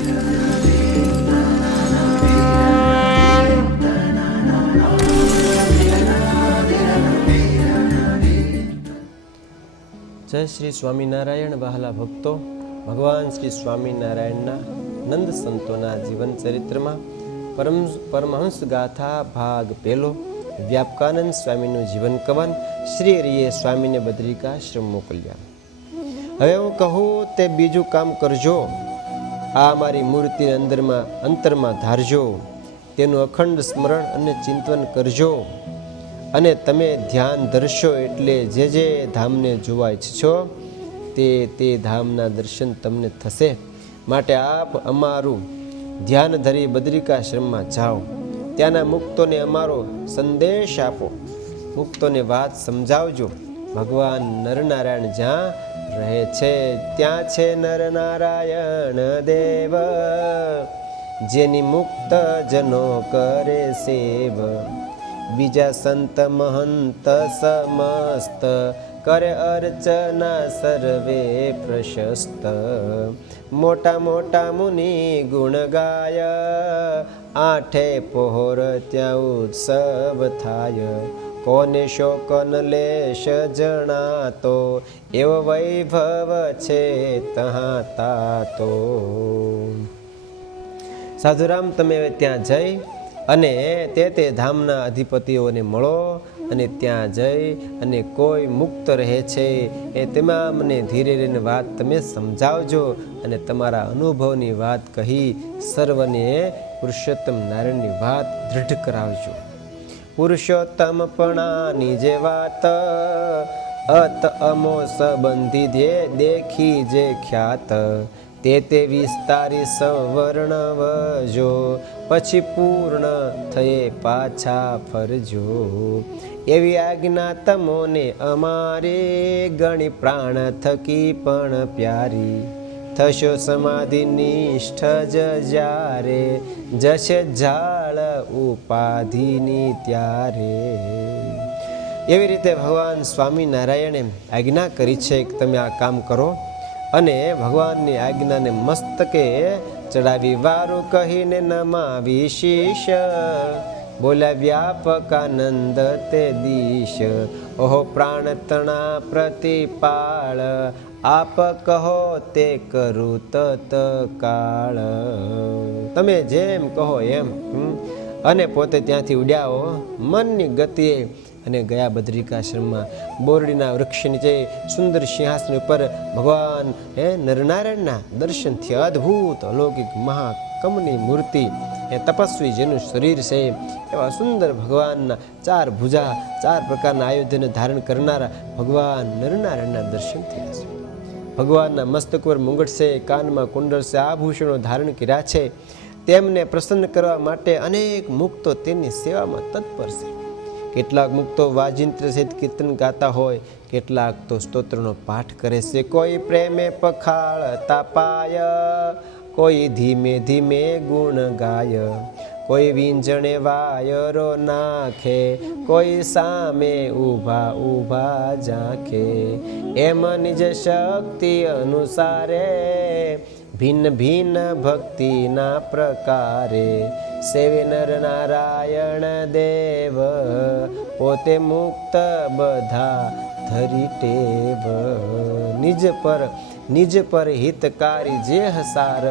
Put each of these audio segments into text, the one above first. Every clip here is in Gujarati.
જય શ્રી સ્વામિનારાયણ વહાલા ભક્તો. ભગવાન શ્રી સ્વામિનારાયણના નંદ સંતોના જીવન ચરિત્રમાં પરમ પરમહંસ ગાથા ભાગ પહેલો વ્યાપકાનંદ સ્વામીનું જીવન કવન શ્રી હરિએ સ્વામીને બદ્રિકાશ્રમ મોકલ્યા. હવે હું કહું તે બીજું કામ કરજો. આ મારી મૂર્તિ અંદરમાં, અંતરમાં ધારજો. તેનું અખંડ સ્મરણ અને ચિંતન કરજો. અને તમે ધ્યાન ધરશો એટલે જે જે ધામને જોવા ઈચ્છો તે તે ધામના દર્શન તમને થશે. માટે આપ અમારું ધ્યાન ધરી બદ્રિકાશ્રમમાં જાઓ. ત્યાંના મુક્તોને અમારો સંદેશ આપો. મુક્તોને વાત સમજાવજો. ભગવાન નરનારાયણ જ્યાં રહે છે, ત્યાં છે નરનારાયણ દેવ. જેની મુક્ત જનો કરે સેવ. બીજા સંત મહંત સમસ્ત કરે અર્ચના સર્વે પ્રશસ્ત. મોટા મોટા મુનિ ગુણ ગાય, આઠે પહોર ત્યાં ઉત્સવ થાય. કોને શોકન લેશ જણાતો, એવો વૈભવ છે તહા તાતો. સાધુરામ, તમે ત્યાં જઈ અને તે તે ધામના અધિપતિઓને મળો. અને ત્યાં જઈ અને કોઈ મુક્ત રહે છે, એ તેમાં મને ધીરે ધીરે વાત તમે સમજાવજો અને તમારા અનુભવની વાત કહી સર્વને પુરુષોત્તમ નારાયણની વાત દૃઢ કરાવજો. પુરુષોત્તમપણાની જે વાત, અત અમો સંબંધી દે દેખી જે ખ્યાત તે તે વિસ્તારી સવર્ણવજો પછી પૂર્ણ થયે પાછા ફરજો. એવી આજ્ઞા તમોને અમારે ગણી પ્રાણ થકી પણ પ્યારી. થશો સમાધિ નિષ્ઠ જ્યારે, જશે ઝાડ ઉપાધિની ત્યારે. એવી રીતે ભગવાન સ્વામિનારાયણે આજ્ઞા કરી છે કે તમે આ કામ કરો. અને ભગવાનની આજ્ઞાને મસ્તકે ચડાવી વારું કહીને નમાવી શીશ. બોલ્યા વ્યાપકાનંદ તે દીશ. ઓહો પ્રાણ તણા પ્રતિપાળ, આપ કહો તે કરું તત્કાળ. તમે જેમ કહો એમ. અને પોતે ત્યાંથી ઉડ્યાઓ મનની ગતિએ અને ગયા બદ્રિકાશ્રમમાં બોરડીના વૃક્ષ નીચે સુંદર સિંહાસન ઉપર ભગવાન, હે નરનારાયણના દર્શનથી અદ્ભુત અલૌકિક મહાકમની મૂર્તિ એ તપસ્વી જેનું શરીર છે. એવા સુંદર ભગવાનના ચાર ભુજા, ચાર પ્રકારના આયુધને ધારણ કરનારા ભગવાન નરનારાયણના દર્શન થયા છે. ભગવાનના મસ્તક પર મુંગટ છે, કાનમાં કુંડળ છે, આભૂષણો ધારણ કર્યા છે. તેમને પ્રસન્ન કરવા માટે અનેક મુક્તો તેની સેવામાં તત્પર છે. કેટલાક મુક્તો વાજિંત્ર સહિત કીર્તન ગાતા હોય, કેટલાક તો સ્તોત્રનો પાઠ કરે છે. કોઈ પ્રેમે પખાળતા પાય, કોઈ ધીમે ધીમે ગુણ ગાય, કોઈ વીંજણે વાયરો નાખે, કોઈ સામે ઊભા ઊભા ઝાંખે. એમ નિજ શક્તિ અનુસારે, ભિન્ન ભિન્ન ભક્તિના પ્રકારે સેવે નર નારાયણ દેવ પોતે મુક્ત બધા ધરી ટેવ, નિજ પર નિજ પર હિતકારી જે હસાર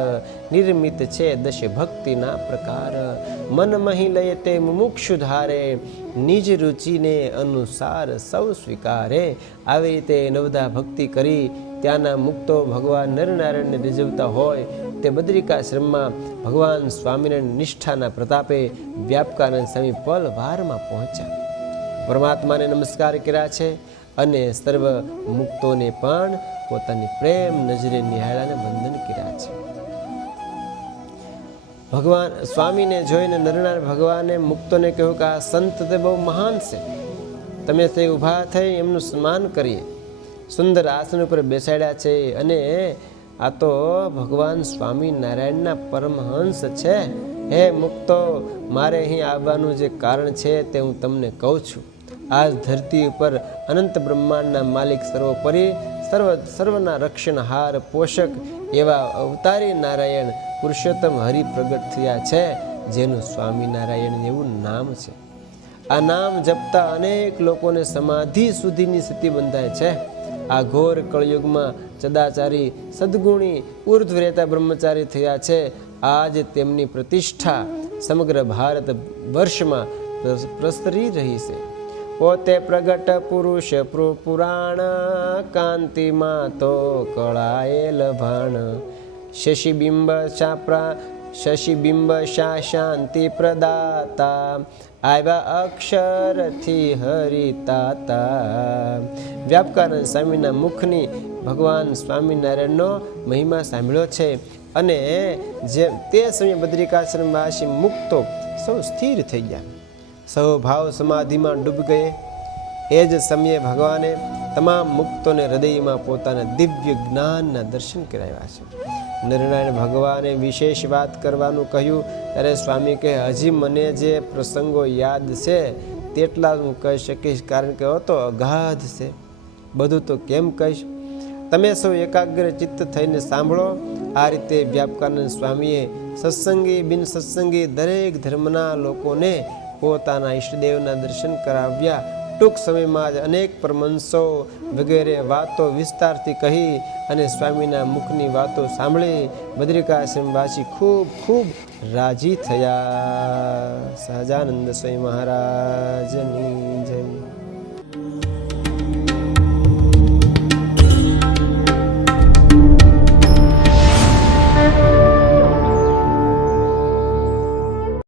નિર્મિત છે દશ ભક્તિના પ્રકાર. મન મહી લય તે મુમુક્ષુ ધારે નિજ રુચિને અનુસાર સૌ સ્વીકારે. આવી રીતે નવદા ભક્તિ કરી, ત્યાંના મુક્તો ભગવાન નરનારાયણને રીઝવતા હોય તે બદ્રિકાશ્રમમાં ભગવાન સ્વામિનારાયણ નિષ્ઠાના પ્રતાપે વ્યાપકાનંદ સ્વામી પલ વારમાં પહોંચ્યા. પરમાત્માને નમસ્કાર કર્યા છે. અને સર્વ મુક્તોને પણ પોતાની પ્રેમ નજરે નિહાળાને વંદન કર્યા છે. ભગવાન સ્વામીને જોઈને નરનારાયણ ભગવાને મુક્તોને કહ્યું કે આ સંત તે બહુ મહાન છે. તમે તે ઊભા થઈ એમનું સન્માન કરીએ. સુંદર આસન ઉપર બેસાડ્યા છે અને આ તો ભગવાન સ્વામિનારાયણના પરમહંસ છે. હે મુક્તો, મારે અહીં આવવાનું જે કારણ છે તે હું તમને કહું છું. આ ધરતી ઉપર અનંત બ્રહ્માંડના માલિક સર્વોપરી, સર્વ, સર્વના રક્ષણહાર, પોષક એવા અવતારી નારાયણ પુરુષોત્તમ હરિ પ્રગટ થયા છે, જેનું સ્વામિનારાયણ એવું નામ છે. આ નામ જપતા અનેક લોકોને સમાધિ સુધીની સ્થિતિ બંધાય છે. આ ઘોર કળયુગમાં સદાચારી, સદગુણી ઉર્ધ્વ રહેતા બ્રહ્મચારી થયા છે. આજ તેમની પ્રતિષ્ઠા સમગ્ર ભારત વર્ષમાં પ્રસરી રહી છે. પોતે પ્રગટ પુરુષ પુરાણ કાંતિમાં તો કળાયેલ ભાણ શશિબિંબ શાપ્રા શશિબિંબ શા શાંતિ પ્રદાતા. આવ્યા અક્ષરથી હરિતાતા. વ્યાપકાનંદ સ્વામીના મુખની ભગવાન સ્વામિનારાયણનો મહિમા સાંભળ્યો છે અને જે તે સમયે બદ્રિકાશ્રમવાસી મુક્તો સૌ સ્થિર થઈ ગયા. સૌ ભાવ સમાધિમાં ડૂબ ગયે. એ જ સમયે ભગવાને તમામ મુક્તોને હૃદયમાં પોતાના દિવ્ય જ્ઞાનના દર્શન કરાવ્યા છે. નરનારાયણ ભગવાને વિશેષ વાત કરવાનું કહ્યું, ત્યારે સ્વામી કહે, હજી મને જે પ્રસંગો યાદ છે, તેટલા હું કહી શકીશ, કારણ કે તો અગાધ છે. બધું તો કેમ કહીશ? તમે સૌ એકાગ્ર ચિત્ત થઈને સાંભળો. આ રીતે વ્યાપકાનંદ સ્વામીએ સત્સંગી બિન સત્સંગી દરેક ધર્મના લોકોને પોતાના ઈષ્ટદેવના દર્શન કરાવ્યા. ટૂંક સમયમાં જ અનેક પરમંશો વગેરે વાતો વિસ્તારથી કહી અને સ્વામીના મુખની વાતો સાંભળી બદ્રિકાશ્રમવાસી ખૂબ ખૂબ રાજી થયા. સહજાનંદ સ્વામી મહારાજની જય.